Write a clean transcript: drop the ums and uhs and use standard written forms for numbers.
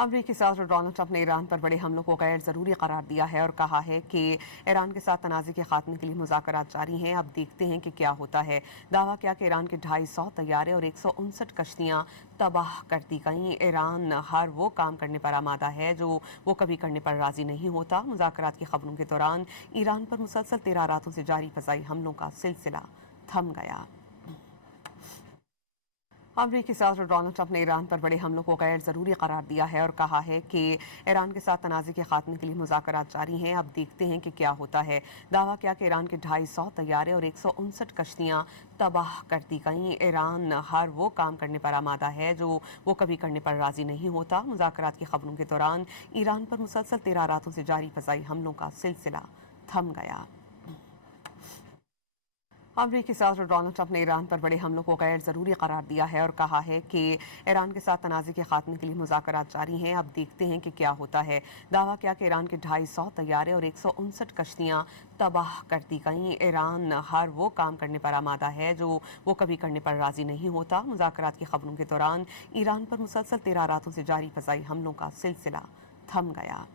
अमरीकी सदर Donald Trump ने ईरान पर बड़े हमलों को गैर ज़रूरी करार दिया है और कहा है कि ईरान के साथ तनाज़े के खात्मे के लिए मुज़ाकरात जारी हैं। अब देखते हैं कि क्या होता है। दावा किया कि ईरान के 250 तैयारे और 159 कश्तियाँ तबाह कर दी गईं। ईरान हर वो काम करने पर आमादा है जो वो कभी करने पर राज़ी नहीं होता। मुज़ाकरात की खबरों के दौरान ईरान पर मुसलसल 13 रातों से जारी फ़ज़ाई हमलों का सिलसिला थम गया। अमरीकी सदर डोनाल्ड ट्रंप ने ईरान पर बड़े हमलों को गैर ज़रूरी करार दिया है और कहा है कि ईरान के साथ तनाज़े के खात्मे के लिए मुज़ाकरात जारी हैं। अब देखते हैं कि क्या होता है। दावा किया कि ईरान के 250 तैयारे और 159 कश्तियाँ तबाह कर दी गईं। ईरान हर वो काम करने पर आमादा है जो वो कभी करने पर राज़ी नहीं होता। मुज़ाकरात की खबरों के दौरान ईरान पर मुसलसल 13 रातों से जारी फ़ज़ाई हमलों का सिलसिला थम गया। अमरीकी सदर डोनाल्ड ट्रंप ने ईरान पर बड़े हमलों को गैर ज़रूरी करार दिया है और कहा है कि ईरान के साथ तनाज़े के खात्मे के लिए मुज़ाकरात जारी हैं। अब देखते हैं कि क्या होता है। दावा किया कि ईरान के 250 तैयारे और 159 कश्तियाँ तबाह कर दी गईं। ईरान हर वो काम करने पर आमादा है जो वो कभी करने पर राज़ी नहीं होता। मुज़ाकरात की खबरों के दौरान ईरान पर मुसलसल 13 रातों से जारी फ़ज़ाई हमलों का सिलसिला थम गया।